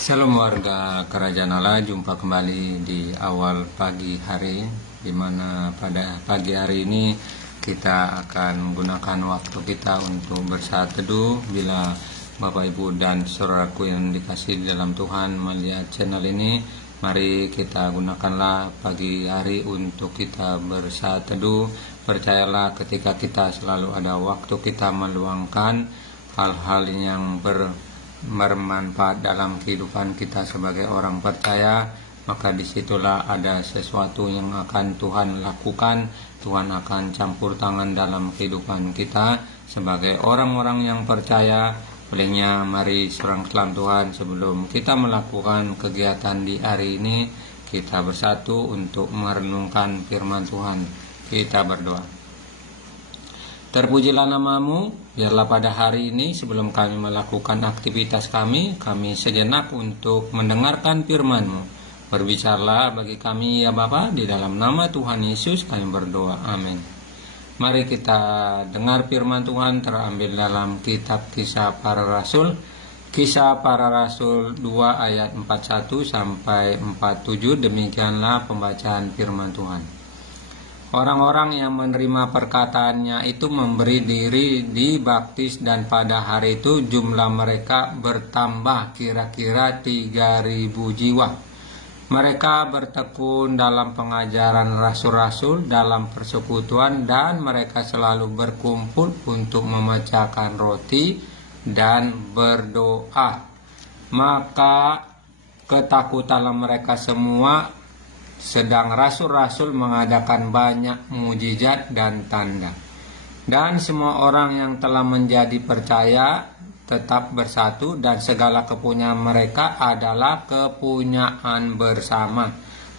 Shalom warga Kerajaan Allah, jumpa kembali di awal pagi hari, di mana pada pagi hari ini kita akan menggunakan waktu kita untuk bersaat teduh. Bila Bapak Ibu dan saudaraku yang dikasihi di dalam Tuhan melihat channel ini, mari kita gunakanlah pagi hari untuk kita bersaat teduh. Percayalah, ketika kita selalu ada waktu kita meluangkan hal-hal yang bermanfaat dalam kehidupan kita sebagai orang percaya, maka disitulah ada sesuatu yang akan Tuhan lakukan. Tuhan akan campur tangan dalam kehidupan kita sebagai orang-orang yang percaya. Olehnya mari seorang salam Tuhan, sebelum kita melakukan kegiatan di hari ini, kita bersatu untuk merenungkan firman Tuhan. Kita berdoa. Terpujilah namamu, biarlah pada hari ini sebelum kami melakukan aktivitas kami sejenak untuk mendengarkan firman-Mu. Berbicaralah bagi kami ya Bapa, di dalam nama Tuhan Yesus kami berdoa, amin. Mari kita dengar firman Tuhan terambil dalam kitab Kisah Para Rasul, Kisah Para Rasul 2 ayat 41 sampai 47, demikianlah pembacaan firman Tuhan. Orang-orang yang menerima perkataannya itu memberi diri dibaptis, dan pada hari itu jumlah mereka bertambah kira-kira 3.000 jiwa. Mereka bertekun dalam pengajaran rasul-rasul, dalam persekutuan, dan mereka selalu berkumpul untuk memecahkan roti dan berdoa. Maka ketakutanlah mereka semua, sedang rasul-rasul mengadakan banyak mukjizat dan tanda. Dan semua orang yang telah menjadi percaya tetap bersatu, dan segala kepunyaan mereka adalah kepunyaan bersama.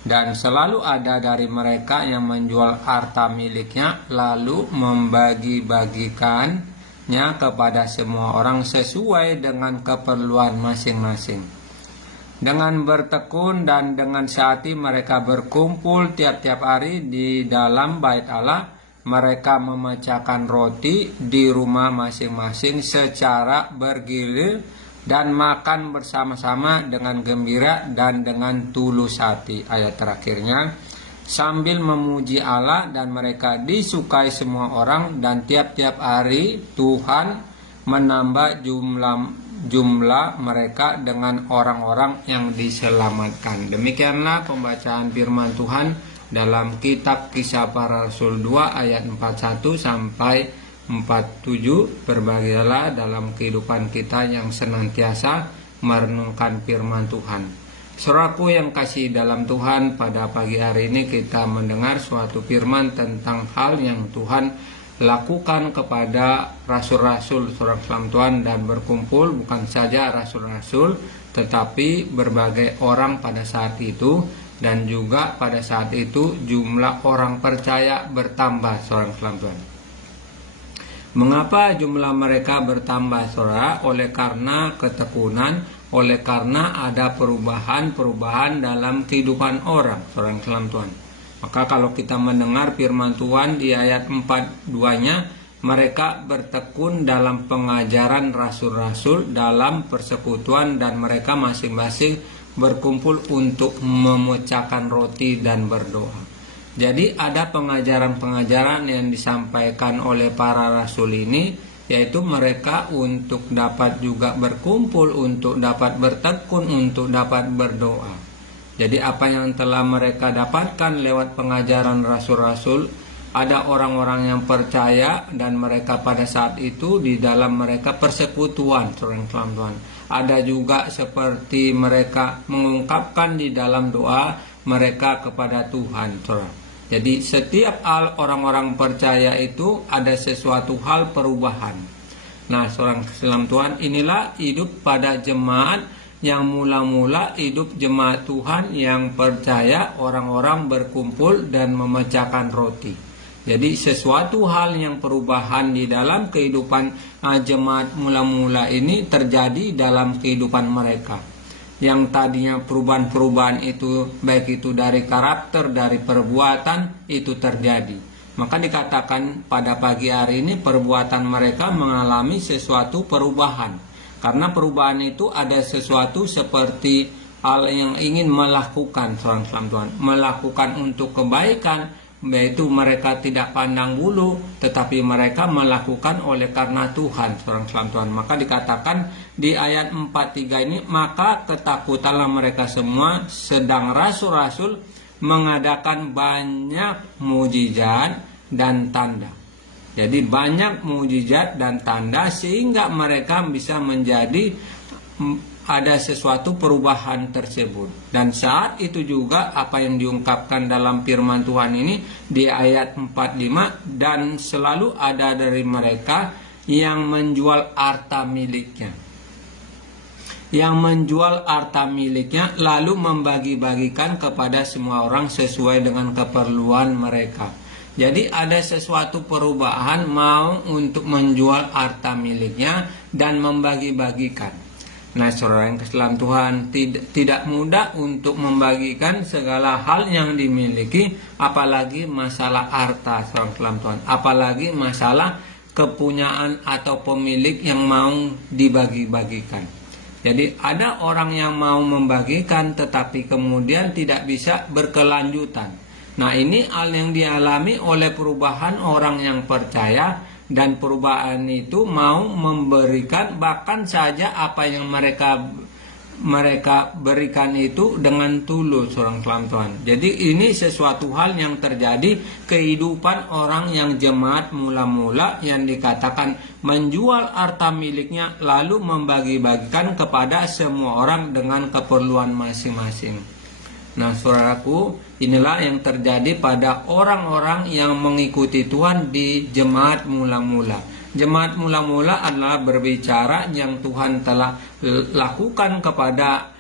Dan selalu ada dari mereka yang menjual harta miliknya, lalu membagi-bagikannya kepada semua orang sesuai dengan keperluan masing-masing. Dengan bertekun dan dengan sehati mereka berkumpul tiap-tiap hari di dalam bait Allah. Mereka memecahkan roti di rumah masing-masing secara bergilir dan makan bersama-sama dengan gembira dan dengan tulus hati. Ayat terakhirnya, sambil memuji Allah, dan mereka disukai semua orang, dan tiap-tiap hari Tuhan menambah jumlah mereka dengan orang-orang yang diselamatkan. Demikianlah pembacaan firman Tuhan dalam kitab Kisah Para Rasul 2 ayat 41 sampai 47. Berbahagialah dalam kehidupan kita yang senantiasa merenungkan firman Tuhan. Saudaraku yang kasih dalam Tuhan, pada pagi hari ini kita mendengar suatu firman tentang hal yang Tuhan lakukan kepada rasul-rasul, saudara salam Tuhan, dan berkumpul bukan saja rasul-rasul tetapi berbagai orang pada saat itu, dan juga pada saat itu jumlah orang percaya bertambah, saudara salam Tuhan. Mengapa jumlah mereka bertambah, saudara? Oleh karena ketekunan, oleh karena ada perubahan dalam kehidupan orang, saudara salam Tuhan. Maka kalau kita mendengar firman Tuhan di ayat 42-nya, mereka bertekun dalam pengajaran rasul-rasul, dalam persekutuan, dan mereka masing-masing berkumpul untuk memecahkan roti dan berdoa. Jadi ada pengajaran-pengajaran yang disampaikan oleh para rasul ini, yaitu mereka untuk dapat juga berkumpul, untuk dapat bertekun, untuk dapat berdoa. Jadi apa yang telah mereka dapatkan lewat pengajaran rasul-rasul, ada orang-orang yang percaya, dan mereka pada saat itu di dalam mereka persekutuan, saudara Tuhan. Ada juga seperti mereka mengungkapkan di dalam doa mereka kepada Tuhan, saudara. Jadi setiap hal orang-orang percaya itu ada sesuatu hal perubahan. Nah, saudara salam Tuhan, inilah hidup pada jemaat yang mula-mula hidup jemaat Tuhan yang percaya, orang-orang berkumpul dan memecahkan roti. Jadi sesuatu hal yang perubahan di dalam kehidupan jemaat mula-mula ini terjadi dalam kehidupan mereka. Yang tadinya perubahan-perubahan itu, baik itu dari karakter, dari perbuatan, itu terjadi. Maka dikatakan pada pagi hari ini perbuatan mereka mengalami sesuatu perubahan. Karena perubahan itu ada sesuatu seperti hal yang ingin melakukan seorang Islam Tuhan, melakukan untuk kebaikan, yaitu mereka tidak pandang bulu, tetapi mereka melakukan oleh karena Tuhan seorang Islam Tuhan. Maka dikatakan di ayat 4:3 ini, maka ketakutanlah mereka semua, sedang rasul-rasul mengadakan banyak mujizat dan tanda. Jadi banyak mujizat dan tanda sehingga mereka bisa menjadi ada sesuatu perubahan tersebut. Dan saat itu juga apa yang diungkapkan dalam firman Tuhan ini di ayat 4:5, dan selalu ada dari mereka yang menjual harta miliknya. Yang menjual harta miliknya lalu membagi-bagikan kepada semua orang sesuai dengan keperluan mereka. Jadi ada sesuatu perubahan, mau untuk menjual harta miliknya dan membagi-bagikan. Nah, saudara yang Islam Tuhan, tidak mudah untuk membagikan segala hal yang dimiliki, apalagi masalah harta, saudara Islam Tuhan, apalagi masalah kepunyaan atau pemilik yang mau dibagi-bagikan. Jadi ada orang yang mau membagikan tetapi kemudian tidak bisa berkelanjutan. Nah, ini hal yang dialami oleh perubahan orang yang percaya, dan perubahan itu mau memberikan bahkan saja apa yang mereka berikan itu dengan tulus, seorang Islam Tuhan. Jadi ini sesuatu hal yang terjadi kehidupan orang yang jemaat mula-mula yang dikatakan menjual harta miliknya lalu membagi-bagikan kepada semua orang dengan keperluan masing-masing. Nah, saudaraku, inilah yang terjadi pada orang-orang yang mengikuti Tuhan di jemaat mula-mula. Jemaat mula-mula adalah berbicara yang Tuhan telah lakukan kepada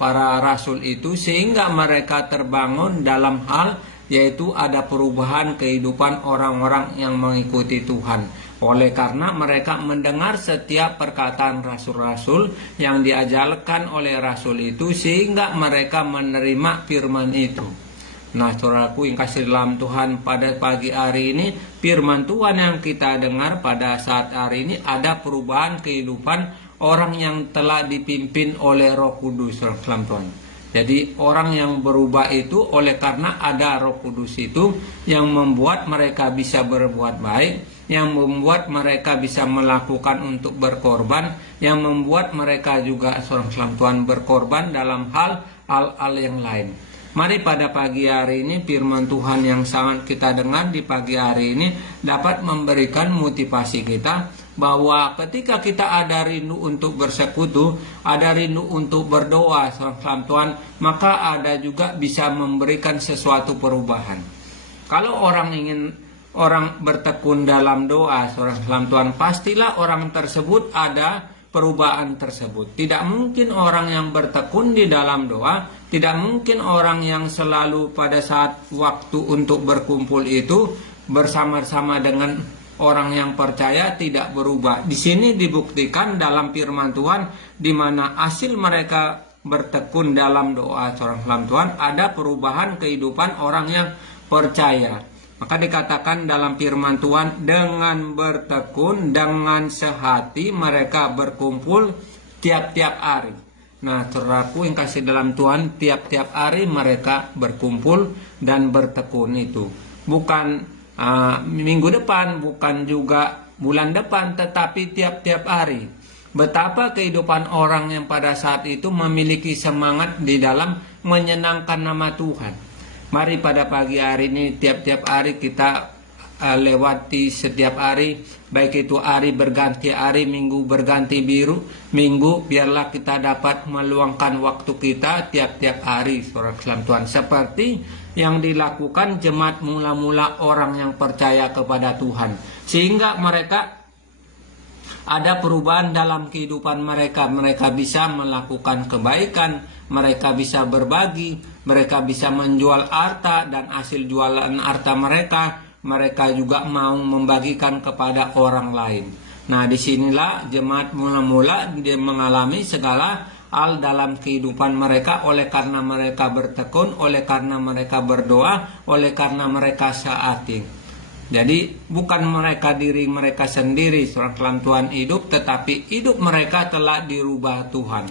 para rasul itu sehingga mereka terbangun dalam hal yaitu ada perubahan kehidupan orang-orang yang mengikuti Tuhan. Oleh karena mereka mendengar setiap perkataan rasul-rasul yang diajarkan oleh rasul itu sehingga mereka menerima firman itu. Nah, saudaraku yang kasih dalam Tuhan, pada pagi hari ini firman Tuhan yang kita dengar pada saat hari ini ada perubahan kehidupan orang yang telah dipimpin oleh Roh Kudus, dalam Tuhan. Jadi orang yang berubah itu oleh karena ada Roh Kudus itu yang membuat mereka bisa berbuat baik, yang membuat mereka bisa melakukan untuk berkorban, yang membuat mereka juga seorang Islam Tuhan berkorban dalam hal-hal yang lain. Mari pada pagi hari ini firman Tuhan yang sangat kita dengar di pagi hari ini dapat memberikan motivasi kita bahwa ketika kita ada rindu untuk bersekutu, ada rindu untuk berdoa seorang Islam Tuhan, maka ada juga bisa memberikan sesuatu perubahan. Kalau orang bertekun dalam doa seorang Islam Tuhan, pastilah orang tersebut ada perubahan tersebut. Tidak mungkin orang yang bertekun di dalam doa, tidak mungkin orang yang selalu pada saat waktu untuk berkumpul itu bersama-sama dengan orang yang percaya tidak berubah. Di sini dibuktikan dalam firman Tuhan di mana hasil mereka bertekun dalam doa seorang Islam Tuhan ada perubahan kehidupan orang yang percaya. Maka dikatakan dalam firman Tuhan, dengan bertekun, dengan sehati mereka berkumpul tiap-tiap hari. Nah, saudaraku yang kasih dalam Tuhan, tiap-tiap hari mereka berkumpul dan bertekun itu. Bukan minggu depan, bukan juga bulan depan, tetapi tiap-tiap hari. Betapa kehidupan orang yang pada saat itu memiliki semangat di dalam menyenangkan nama Tuhan. Mari pada pagi hari ini tiap-tiap hari kita lewati setiap hari, baik itu hari berganti hari, minggu berganti minggu, biarlah kita dapat meluangkan waktu kita tiap-tiap hari, saudara Islam Tuhan, seperti yang dilakukan jemaat mula-mula orang yang percaya kepada Tuhan, sehingga mereka ada perubahan dalam kehidupan mereka. Mereka bisa melakukan kebaikan, mereka bisa berbagi, mereka bisa menjual harta, dan hasil jualan harta mereka juga mau membagikan kepada orang lain. Nah, disinilah jemaat mula-mula dia mengalami segala hal dalam kehidupan mereka oleh karena mereka bertekun, oleh karena mereka berdoa, oleh karena mereka seati. Jadi bukan mereka diri mereka sendiri seorang kelam Tuhan hidup, tetapi hidup mereka telah dirubah Tuhan.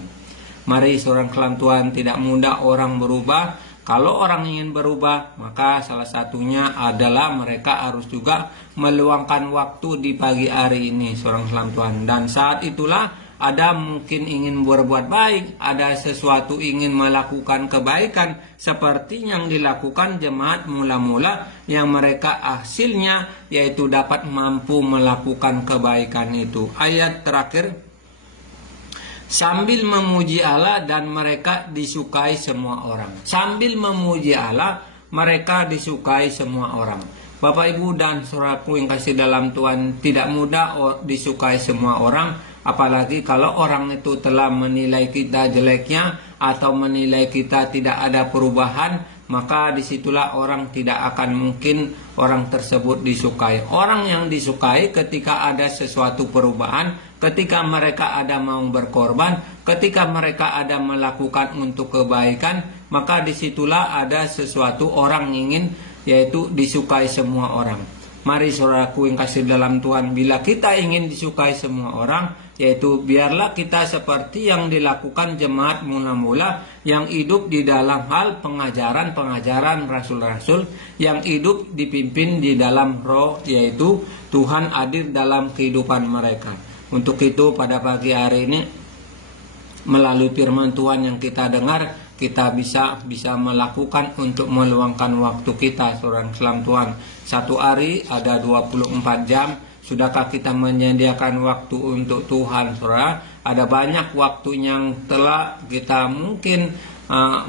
Mari seorang kelam Tuhan, tidak mudah orang berubah. Kalau orang ingin berubah, maka salah satunya adalah mereka harus juga meluangkan waktu di pagi hari ini seorang kelam Tuhan. Dan saat itulah ada mungkin ingin berbuat baik, ada sesuatu ingin melakukan kebaikan seperti yang dilakukan jemaat mula-mula yang mereka hasilnya yaitu dapat mampu melakukan kebaikan itu. Ayat terakhir, sambil memuji Allah dan mereka disukai semua orang. Sambil memuji Allah, mereka disukai semua orang. Bapak Ibu dan saudaraku yang kasih dalam Tuhan, tidak mudah disukai semua orang. Apalagi kalau orang itu telah menilai kita jeleknya atau menilai kita tidak ada perubahan, maka disitulah orang tidak akan mungkin orang tersebut disukai. Orang yang disukai ketika ada sesuatu perubahan, ketika mereka ada mau berkorban, ketika mereka ada melakukan untuk kebaikan, maka disitulah ada sesuatu orang ingin, yaitu disukai semua orang. Mari saudaraku yang kasih dalam Tuhan, bila kita ingin disukai semua orang, yaitu biarlah kita seperti yang dilakukan jemaat mula-mula yang hidup di dalam hal pengajaran-pengajaran rasul-rasul, yang hidup dipimpin di dalam roh, yaitu Tuhan hadir dalam kehidupan mereka. Untuk itu pada pagi hari ini, melalui firman Tuhan yang kita dengar, kita bisa melakukan untuk meluangkan waktu kita seorang kelam Tuhan. Satu hari ada 24 jam. Sudahkah kita menyediakan waktu untuk Tuhan, saudara? Ada banyak waktu yang telah kita mungkin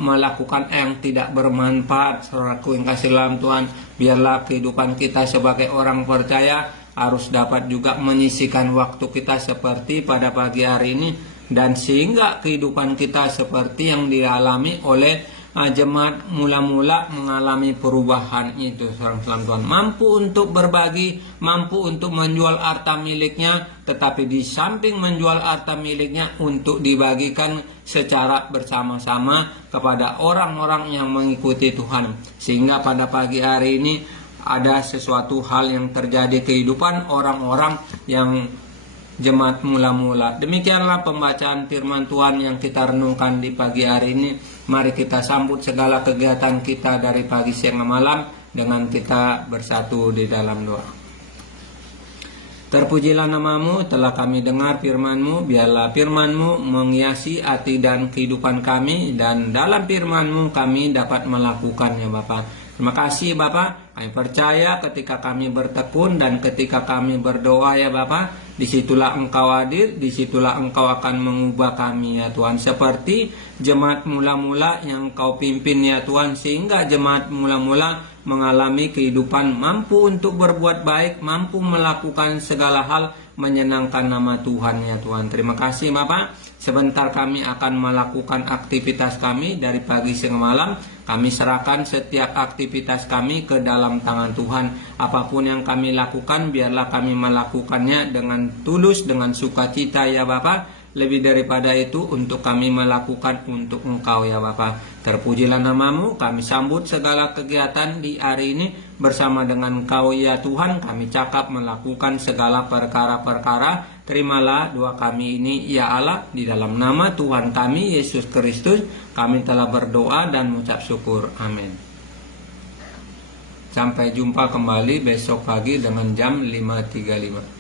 melakukan yang tidak bermanfaat, saudaraku yang kasih dalam Tuhan. Biarlah kehidupan kita sebagai orang percaya harus dapat juga menyisihkan waktu kita seperti pada pagi hari ini, dan sehingga kehidupan kita seperti yang dialami oleh jemaat mula-mula mengalami perubahan itu seorang Tuhan. Mampu untuk berbagi, mampu untuk menjual harta miliknya, tetapi di samping menjual harta miliknya untuk dibagikan secara bersama-sama kepada orang-orang yang mengikuti Tuhan. Sehingga pada pagi hari ini ada sesuatu hal yang terjadi kehidupan orang-orang yang jemaat mula-mula. Demikianlah pembacaan firman Tuhan yang kita renungkan di pagi hari ini. Mari kita sambut segala kegiatan kita dari pagi, siang, malam dengan kita bersatu di dalam doa. Terpujilah namamu, telah kami dengar firman-Mu, biarlah firman-Mu menghiasi hati dan kehidupan kami, dan dalam firman-Mu kami dapat melakukannya Bapa. Terima kasih Bapa, kami percaya ketika kami bertekun dan ketika kami berdoa ya Bapa, disitulah Engkau hadir, disitulah Engkau akan mengubah kami ya Tuhan. Seperti jemaat mula-mula yang Engkau pimpin ya Tuhan, sehingga jemaat mula-mula mengalami kehidupan mampu untuk berbuat baik, mampu melakukan segala hal menyenangkan nama Tuhan ya Tuhan. Terima kasih Bapak. Sebentar kami akan melakukan aktivitas kami dari pagi hingga malam. Kami serahkan setiap aktivitas kami ke dalam tangan Tuhan. Apapun yang kami lakukan, biarlah kami melakukannya dengan tulus, dengan sukacita ya Bapak. Lebih daripada itu, untuk kami melakukan untuk Engkau ya Bapa. Terpujilah namamu, kami sambut segala kegiatan di hari ini bersama dengan Engkau ya Tuhan. Kami cakap melakukan segala perkara-perkara. Terimalah doa kami ini ya Allah, di dalam nama Tuhan kami Yesus Kristus kami telah berdoa dan mengucap syukur. Amin. Sampai jumpa kembali besok pagi dengan jam 5.35.